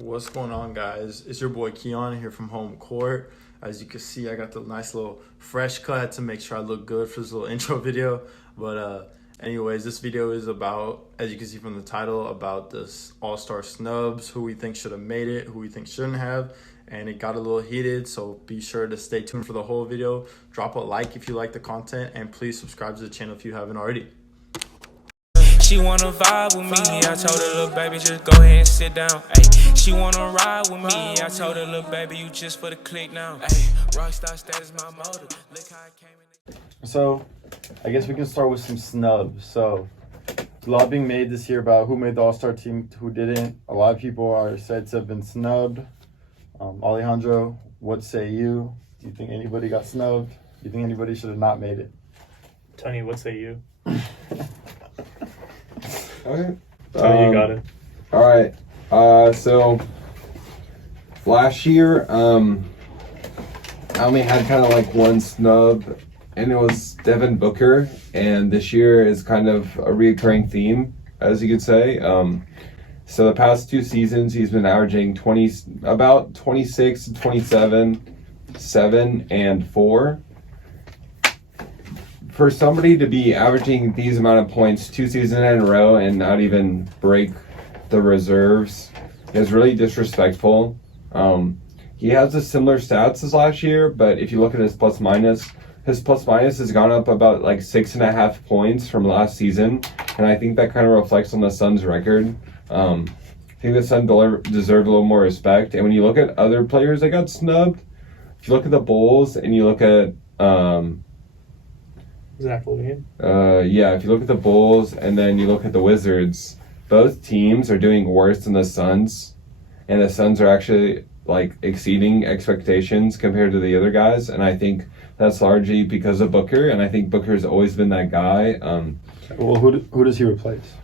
What's going on, guys? It's your boy Keon here from Homecourt. As you can see, I got the nice little fresh cut to make sure I look good for this little intro video. But anyways, this video is about, as you can see from the title, about this all-star snubs, who we think should have made it, who we think shouldn't have. And it got a little heated, so be sure to stay tuned for the whole video. Drop a like if you like the content, and please subscribe to the channel if you haven't already. She wanna vibe with me, I told her, little baby, just go ahead and sit down. Ay, she wanna ride with me, I told her, little baby, you just for the click now. Ay, rockstar status my motive. Look how I came in. So, I guess we can start with some snubs. So, there's a lot being made this year about who made the All-Star team, who didn't. A lot of people are said to have been snubbed. Alejandro, what say you? Do you think anybody got snubbed? Do you think anybody should have not made it? Tony, what say you? Okay. Tony, you got it. All right. So last year, I only had kind of like one snub, and it was Devin Booker. And this year is kind of a reoccurring theme, as you could say. So the past two seasons, he's been averaging about 26, 27, 7, and 4. For somebody to be averaging these amount of points 2 seasons in a row and not even break the reserves is really disrespectful. He has a similar stats as last year, but if you look at his plus minus has gone up about like 6.5 points from last season, and I think that kind of reflects on the Suns' record. I think the Suns deserve a little more respect. And when you look at other players that got snubbed, if you look at the Bulls and you look at Zach Lavine. if you look at the Bulls and then you look at the Wizards, both teams are doing worse than the Suns, and the Suns are actually like exceeding expectations compared to the other guys, and I think that's largely because of Booker, and I think Booker's always been that guy. Well, who does he replace?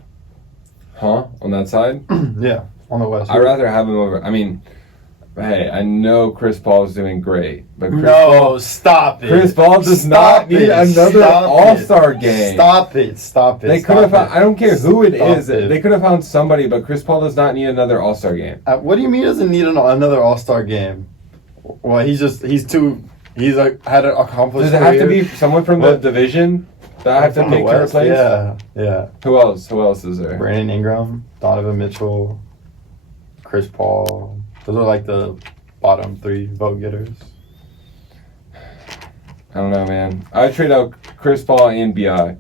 On that side? Yeah, on the West. I'd rather have him over. I mean, hey, I know Chris Paul is doing great, but Stop it. Chris Paul does not need another All-Star game. Stop it. They could have found, I don't care who it is. It. They could have found somebody, but Chris Paul does not need another All-Star game. What do you mean he doesn't need another All-Star game? Well, he's had an accomplished Does it have to career. be someone from the division that I have to From the pick to West? replace? Yeah. Who else is there? Brandon Ingram, Donovan Mitchell, Chris Paul. Those are like the bottom 3 vote getters. I don't know, man. I trade out Chris Paul and BI.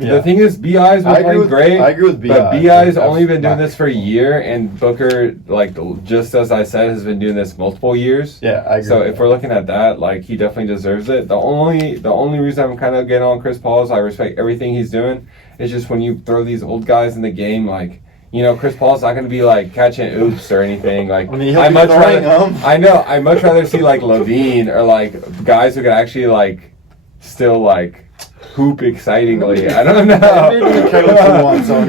Yeah. The thing is, BI's been playing great. I agree with BI. But BI's only been doing this for a year, and Booker, like, just as I said, has been doing this multiple years. Yeah, I agree. So if we're looking at that, like, he definitely deserves it. The only reason I'm kind of getting on Chris Paul is I respect everything he's doing. It's just when you throw these old guys in the game, like, you know, Chris Paul's not going to be like catching oops or anything. Like, I'd much rather see like Lavine or like guys who could actually like still like hoop excitingly. I don't know.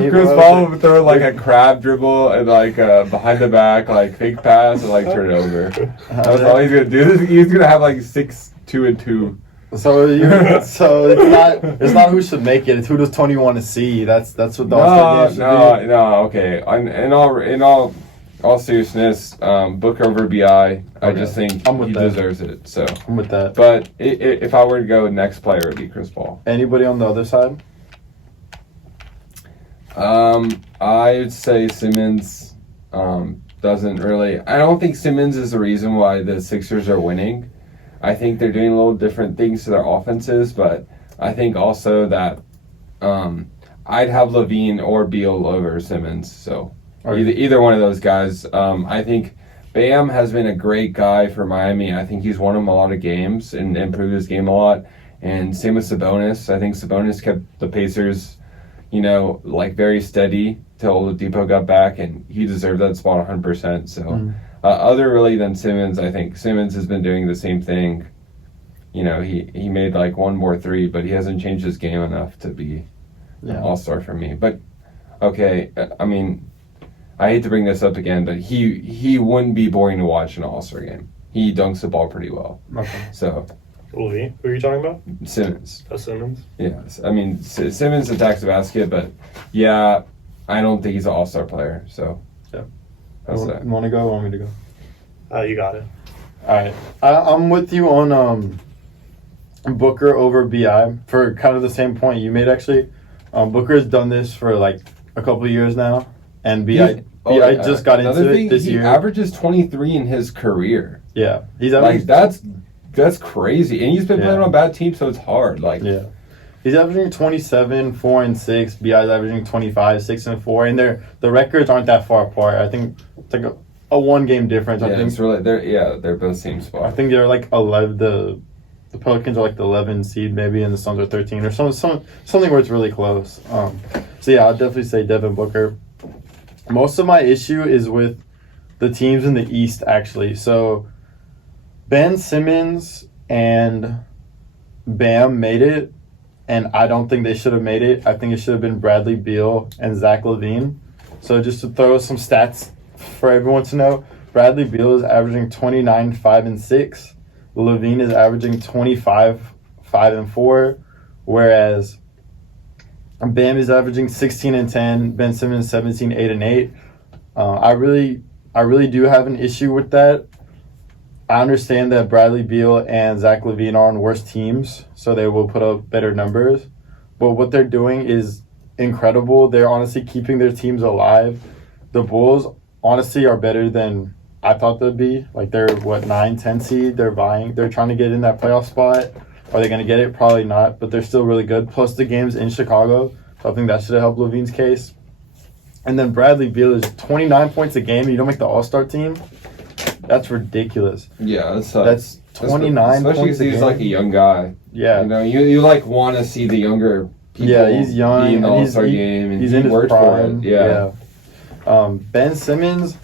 Chris Paul would throw like a crab dribble and like behind the back like fake pass and like turn it over. That's all he's gonna do. He's gonna have like 6, 2, and 2. So it's not who should make it. It's who does Tony want to see. That's what the All-Star game should be. No. Okay. In all seriousness, Booker over BI. I just think he deserves it. So I'm with that. But if I were to go next player, it would be Chris Paul. Anybody on the other side? I'd say Simmons. Doesn't really. I don't think Simmons is the reason why the Sixers are winning. I think they're doing a little different things to their offenses, but I think also that I'd have Lavine or Beal over Simmons. So either one of those guys. I think Bam has been a great guy for Miami. I think he's won them a lot of games and improved his game a lot. And same with Sabonis. I think Sabonis kept the Pacers, like very steady till Oladipo got back, and he deserved that spot 100%. So. Other really than Simmons, I think Simmons has been doing the same thing. He made like one more 3, but he hasn't changed his game enough to be an all-star for me. But, okay, I mean, I hate to bring this up again, but he wouldn't be boring to watch in an all-star game. He dunks the ball pretty well. Okay. So. Lavine? Who are you talking about? Simmons. Simmons? Yeah. I mean, Simmons attacks the basket, but, yeah, I don't think he's an all-star player, so. Yeah. How's that? You want to go or want me to go? You got it. All right. I'm with you on Booker over BI for kind of the same point you made, actually. Booker has done this for like a couple of years now, and BI just got into it this year. He averages 23 in his career. Yeah. He's like, that's crazy. And he's been playing on bad teams, so it's hard. Like, yeah. He's averaging 27, 4 and 6. BI's averaging 25, 6 and 4. And the records aren't that far apart. I think it's like a 1-game difference. Yeah, I think it's really, they're both same spot. I think they're like 11. The Pelicans are like the 11 seed maybe, and the Suns are 13 or something where it's really close. So yeah, I'll definitely say Devin Booker. Most of my issue is with the teams in the East, actually. So Ben Simmons and Bam made it, and I don't think they should have made it. I think it should have been Bradley Beal and Zach Lavine. So just to throw some stats for everyone to know, Bradley Beal is averaging 29, 5 and 6. Lavine is averaging 25, 5 and 4, whereas Bam is averaging 16 and 10. Ben Simmons 17, 8 and 8. I really do have an issue with that. I understand that Bradley Beal and Zach Lavine are on worse teams, so they will put up better numbers. But what they're doing is incredible. They're honestly keeping their teams alive. The Bulls honestly are better than I thought they'd be. Like, they're 9, 10 seed. They're vying. They're trying to get in that playoff spot. Are they going to get it? Probably not, but they're still really good. Plus the game's in Chicago, so I think that should have helped Lavine's case. And then Bradley Beal is 29 points a game. You don't make the All-Star team? That's ridiculous. Yeah, that's 29 especially points a game. He's like a young guy. Yeah. You know, you like want to see the younger people. Yeah, he's young. Be in the All-Star game, and he's he in his worked prime. for it. Yeah. Ben Simmons,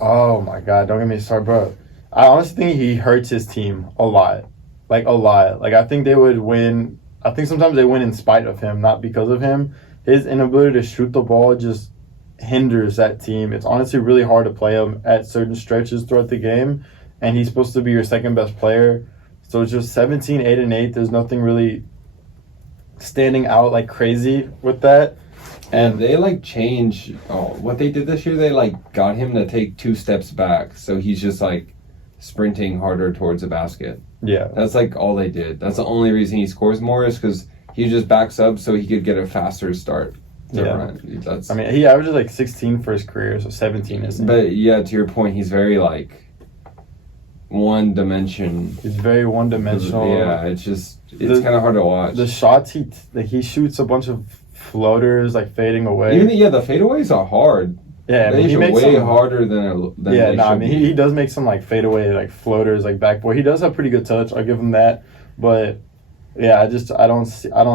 oh my God, don't get me started, bro. I honestly think he hurts his team a lot. Like, a lot. Like, I think they would win. I think sometimes they win in spite of him, not because of him. His inability to shoot the ball just hinders that team. It's honestly really hard to play him at certain stretches throughout the game, and he's supposed to be your second best player. So it's just 17, 8 and 8. There's nothing really standing out like crazy with that. And they like change what they did this year. They like got him to take 2 steps back, so he's just like sprinting harder towards the basket. Yeah, that's like all they did. That's the only reason he scores more is because he just backs up so he could get a faster start to run. I mean, he averages like 16 for his career, so 17 isn't. But yeah, to your point, he's very like one dimension. He's very one dimensional. Yeah, it's kind of hard to watch. The shots he shoots a bunch of floaters like fading away. Even the fadeaways are hard. Yeah, he makes way harder than he does make some like fadeaway like floaters like backboard. He does have pretty good touch. I'll give him that. But yeah, I don't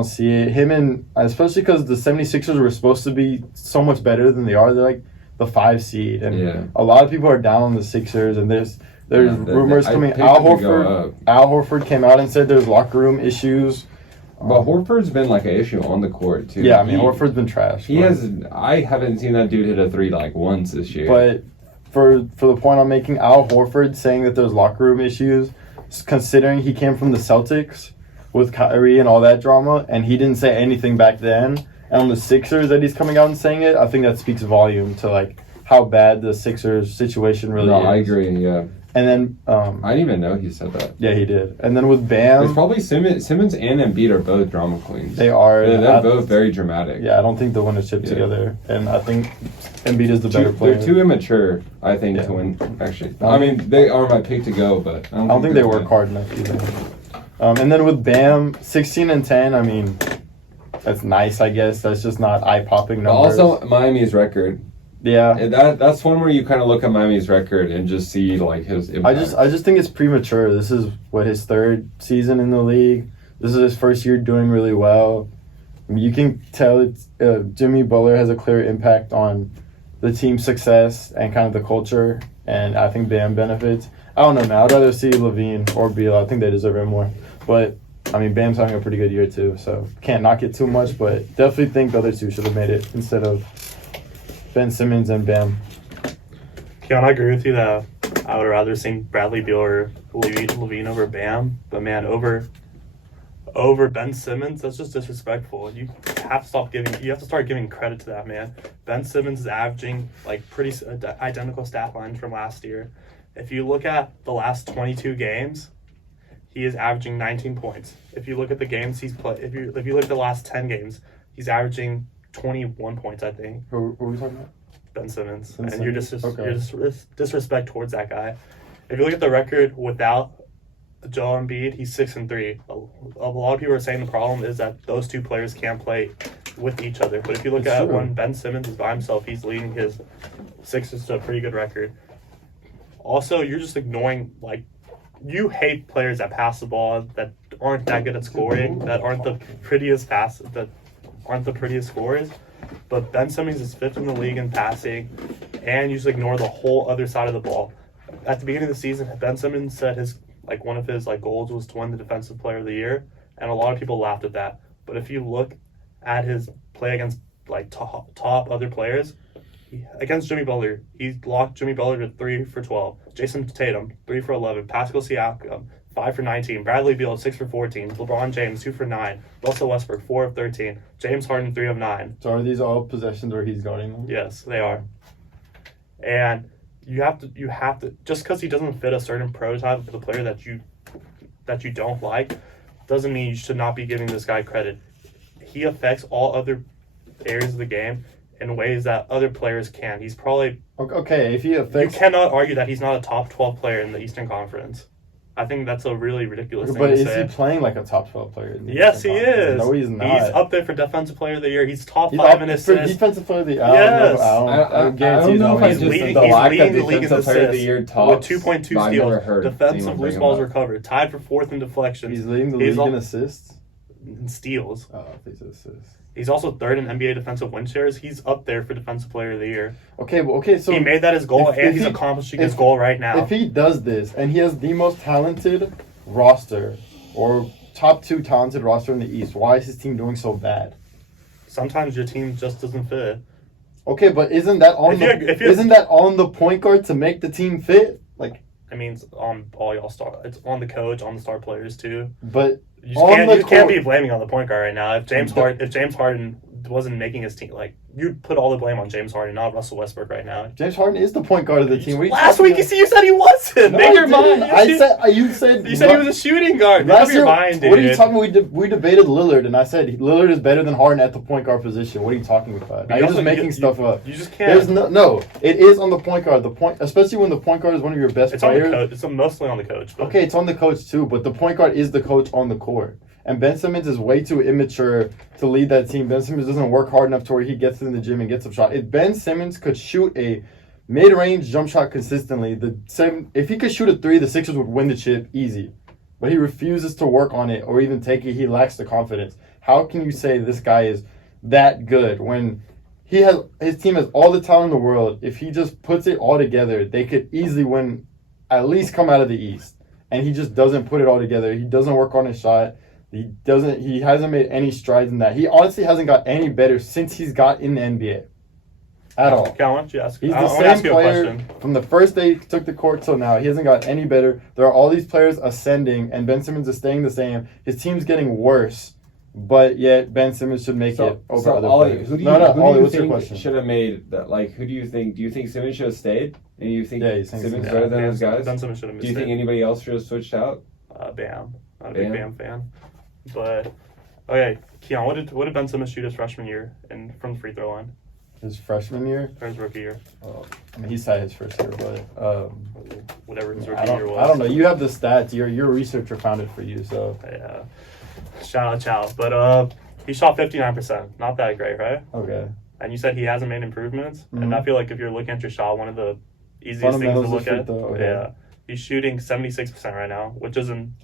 see it. Him and especially because the 76ers were supposed to be so much better than they are. They're like the 5 seed, and a lot of people are down on the Sixers. And there's rumors coming. Al Horford came out and said there's locker room issues. But Horford's been like an issue on the court too. Yeah, I mean Horford's been trash. I haven't seen that dude hit a 3 like once this year. But for the point I'm making, Al Horford saying that there's locker room issues, considering he came from the Celtics with Kyrie and all that drama, and he didn't say anything back then. And on the Sixers that he's coming out and saying it, I think that speaks volume to like how bad the Sixers situation really is. I agree. Yeah. And then I didn't even know he said that. Yeah, he did. And then with Bam, it's probably Simmons and Embiid are both drama queens. They are. They're both very dramatic. Yeah, I don't think they'll win a chip together. And I think Embiid is the better player. They're too immature, I think, to win. Actually, I mean, they are my pick to go, but I don't think they work hard enough either. And then with Bam, 16 and 10. I mean, that's nice, I guess. That's just not eye-popping numbers. Also, Miami's record. Yeah, that's one where you kind of look at Miami's record and just see like his impact. I just think it's premature. This is his 3rd season in the league. This is his 1st year doing really well. I mean, you can tell Jimmy Butler has a clear impact on the team's success and kind of the culture, and I think Bam benefits. I don't know, man. I'd rather see Lavine or Beal. I think they deserve it more. But I mean, Bam's having a pretty good year too, so can't knock it too much. But definitely think the other two should have made it instead of Ben Simmons and Bam. Keon, I agree with you that I would rather seen Bradley Beal or Lavine over Bam. But man, over over Ben Simmons, that's just disrespectful. You have to start giving credit to that man. Ben Simmons is averaging like pretty identical stat lines from last year. If you look at the last 22 games, he is averaging 19 points. If you look at the games he's played, if you look at the last 10 games, he's averaging 21 points, I think. Who are we talking about? Ben Simmons. Ben and Simmons? you're just disrespect towards that guy. If you look at the record without Joel Embiid, he's 6-3. A lot of people are saying the problem is that those two players can't play with each other. But if you look at when Ben Simmons is by himself, he's leading his Sixers to a pretty good record. Also, you're just ignoring, like, you hate players that pass the ball, that aren't that good at scoring, that aren't the prettiest scorers. But Ben Simmons is 5th in the league in passing, and you just ignore the whole other side of the ball. At the beginning of the season, Ben Simmons said one of his goals was to win the Defensive Player of the Year, and a lot of people laughed at that. But if you look at his play against top other players, against Jimmy Butler, he locked Jimmy Butler to 3 for 12. Jason Tatum, 3 for 11. Pascal Siakam, 5 for 19. Bradley Beal, 6 for 14. LeBron James, 2 for 9. Russell Westbrook, 4 of 13. James Harden, 3 of 9. So are these all possessions where he's guarding them? Yes, they are. And you have to just because he doesn't fit a certain prototype of the player that you don't like, doesn't mean you should not be giving this guy credit. He affects all other areas of the game in ways that other players can. He's probably okay. If he affects, you cannot argue that he's not a top 12 player in the Eastern Conference. I think that's a really ridiculous thing but to say. But is he playing like a top 12 player? Yes, he is. No, he's not. He's up there for Defensive Player of the Year. He's top 5 in assists. Defensive Player of the Year. Yes. I don't know if I just leading the lack of the league in Defensive Player of the assists Year tops. with 2.2 steals. Defensive loose balls recovered. Tied for 4th in deflections. He's leading the league in assists? In steals. Oh, I think it's assists. He's also 3rd in NBA defensive win shares. He's up there for Defensive Player of the Year. Okay, so he made that his goal, and he's accomplishing his goal right now. If he does this, and he has the most talented roster, or top 2 talented roster in the East, why is his team doing so bad? Sometimes your team just doesn't fit. Okay, but isn't that on the point guard to make the team fit? Like, I mean, it's on all y'all it's on the coach, on the star players too. But you can't be blaming on the point guard right now. If James Harden wasn't making his team, like, you'd put all the blame on James Harden, not Russell Westbrook right now. James Harden is the point guard of the team. Last week you said he wasn't. No, Make your mind. You said he was a shooting guard. Last year, mind, dude. what are you talking about? We debated Lillard, and I said Lillard is better than Harden at the point guard position. What are you talking about? You're just making stuff up. You just can't. There's no. It is on the point guard. Especially when the point guard is one of your best players. On the coach. It's mostly on the coach. But. Okay, it's on the coach too, but the point guard is the coach on the court. And Ben Simmons is way too immature to lead that team. Ben Simmons doesn't work hard enough to where he gets in the gym and gets a shot. If Ben Simmons could shoot a mid-range jump shot consistently, if he could shoot a 3, the Sixers would win the chip easy. But he refuses to work on it or even take it. He lacks the confidence. How can you say this guy is that good when his team has all the talent in the world? If he just puts it all together, they could easily win, at least come out of the East. And he just doesn't put it all together. He doesn't work on his shot. He hasn't made any strides in that. He honestly hasn't got any better since he's got in the NBA. At all. Okay, I want you to ask. He's the same player from the first day he took the court till now. He hasn't got any better. There are all these players ascending, and Ben Simmons is staying the same. His team's getting worse, but yet Ben Simmons should make it over other players. Who do you think should have made that? Like, who do you think? Do you think Simmons should have stayed? And you think Simmons is better than those guys? Ben Simmons should have. Do you think anybody else should have switched out? Bam. I'm a big Bam fan. But, okay, Keon, what did Ben Simmons shoot his freshman year from the free throw line? His freshman year? Or his rookie year? I mean, he's had his first year, but... whatever his rookie year was. I don't know. You have the stats. Your researcher found it for you, so... Yeah. Shout out Chow. But he shot 59%. Not that great, right? Okay. And you said he hasn't made improvements? Mm-hmm. And I feel like if you're looking at your shot, one of the easiest things to look at... Okay. Yeah. He's shooting 76% right now, which isn't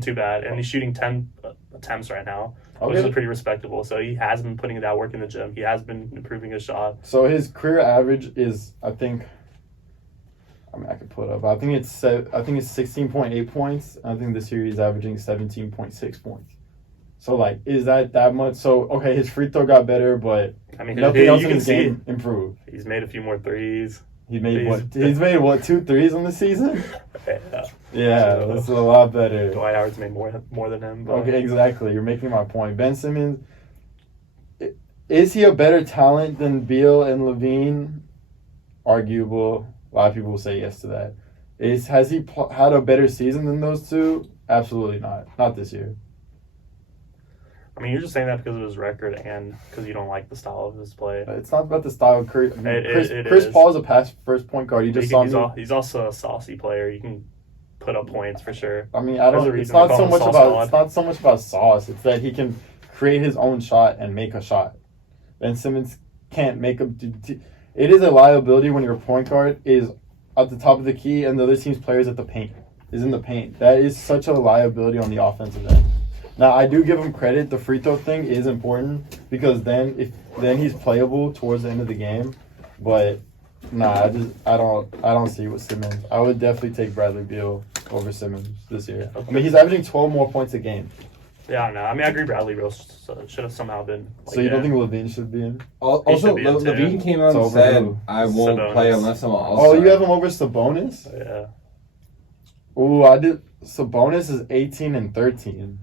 too bad, and he's shooting 10 attempts right now, which is pretty respectable. So he has been putting that work in the gym. He has been improving his shot. So his career average is, I think, I could pull it up. I think it's 16.8 points. I think this year he's averaging 17.6 points. So, like, is that much? So, okay, his free throw got better, but I mean, nothing else in his game improved. He's made a few more threes. He made He's made what, 2 threes in the season? Yeah, So, that's a lot better. Dwight Howard's made more than him. But. Okay, exactly. You're making my point. Ben Simmons, is he a better talent than Beal and Lavine? Arguable. A lot of people will say yes to that. Has he had a better season than those two? Absolutely not. Not this year. I mean, you're just saying that because of his record and because you don't like the style of his play. It's not about the style. Chris is. Paul is a pass first point guard. He's also a saucy player. You can put up points for sure. I mean, it's not so much about sauce. It's that he can create his own shot and make a shot. Ben Simmons can't make a. It is a liability when your point guard is at the top of the key and the other team's players is in the paint. That is such a liability on the offensive end. Now, I do give him credit. The free throw thing is important because then he's playable towards the end of the game. But nah, I don't see what Simmons. I would definitely take Bradley Beal over Simmons this year. I mean, he's averaging 12 more points a game. Yeah, I don't know. I mean, I agree. Bradley Beal should have somehow been. So you don't think Lavine should be in? Also, Lavine came out and said, "I won't play unless I'm an All-Star." Oh, you have him over Sabonis? Yeah. Ooh, I did. Sabonis is 18 and 13.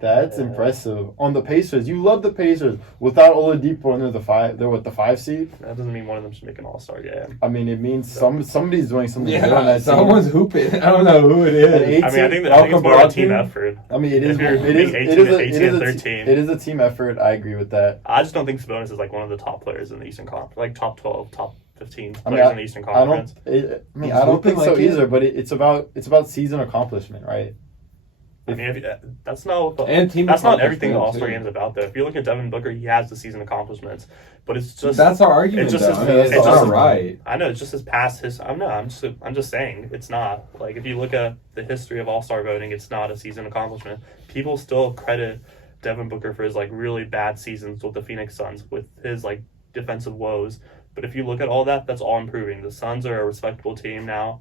That's impressive. On the Pacers, you love the Pacers. Without Oladipo under they're with the 5 seed. That doesn't mean one of them should make an All-Star game. I mean, it means somebody's doing something good on that someone's team. hooping. I don't know who it is. I mean, I think it's more of a team effort. I mean, it is a team effort. I agree with that. I just don't think Sabonis is like one of the top players in the Eastern Conference, like top 12, top 15 players in the Eastern Conference. I don't think so either. But it's about season accomplishment, right? I mean, that's not everything the All-Star game is about, though. If you look at Devin Booker, he has the season accomplishments, but it's just that's our argument. It's just it's not right. I know it's just his past. I'm just saying it's not like if you look at the history of All-Star voting, it's not a season accomplishment. People still credit Devin Booker for his like really bad seasons with the Phoenix Suns, with his like defensive woes. But if you look at all that, that's all improving. The Suns are a respectable team now.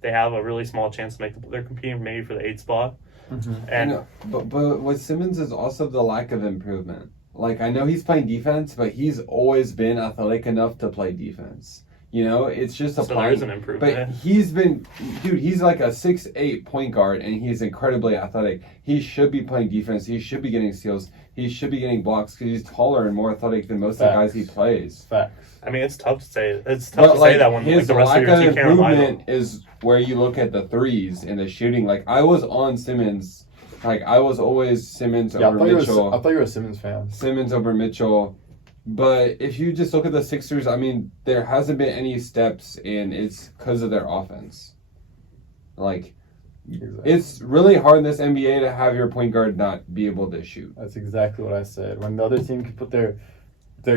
They have a really small chance to they're competing maybe for the 8th spot. Mm-hmm. And but with Simmons is also the lack of improvement. Like, I know he's playing defense, but he's always been athletic enough to play defense. You know, it's just there's an improvement. But he's like a 6'8" point guard, and he's incredibly athletic. He should be playing defense. He should be getting steals. He should be getting blocks because he's taller and more athletic than most of the guys he plays. Facts. I mean, it's tough to say. It's tough to say that when his the rest lack of your team can't rely on him. is where you look at the threes and the shooting. Like, I was on Simmons. Like, I was always Simmons over Mitchell. I thought you were a Simmons fan. Simmons over Mitchell. But if you just look at the Sixers, I mean, there hasn't been any steps, and it's because of their offense. Like, it's really hard in this NBA to have your point guard not be able to shoot. That's exactly what I said. When the other team can put their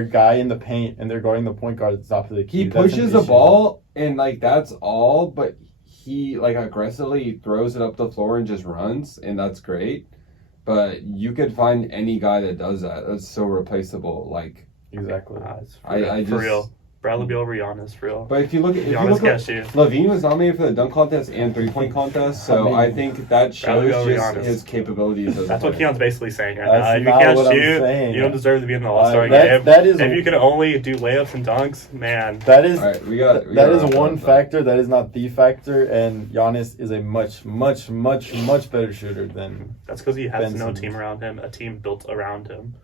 guy in the paint and they're guarding the point guard at the top of the key. He pushes the ball, and, like, that's all, but he, like, aggressively throws it up the floor and just runs, and that's great. But you could find any guy that does that. That's so replaceable. Like, exactly. For real. Bradley Beal over Giannis, for real. But if you look at Lavine was nominated for the dunk contest and 3-point contest, so I think that shows just his capabilities. That's what Keon's basically saying right now. If you can't shoot, you don't deserve to be in the All-Star game. If you can only do layups and dunks, man. That is that is one factor. That is not the factor, and Giannis is a much, much, much, much better shooter than. That's because he has no team around him. A team built around him.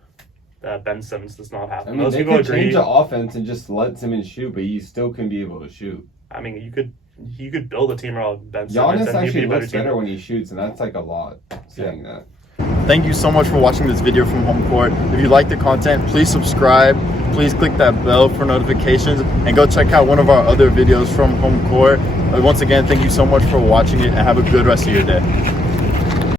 That Ben Simmons does not have. I mean, they could change the offense and just let Simmons shoot, but he still can be able to shoot. I mean, you could build a team around Ben Simmons. Giannis actually looks better when he shoots, and that's like a lot saying that. Thank you so much for watching this video from Homecourt. If you like the content, please subscribe. Please click that bell for notifications, and go check out one of our other videos from Homecourt. Once again, thank you so much for watching it, and have a good rest of your day.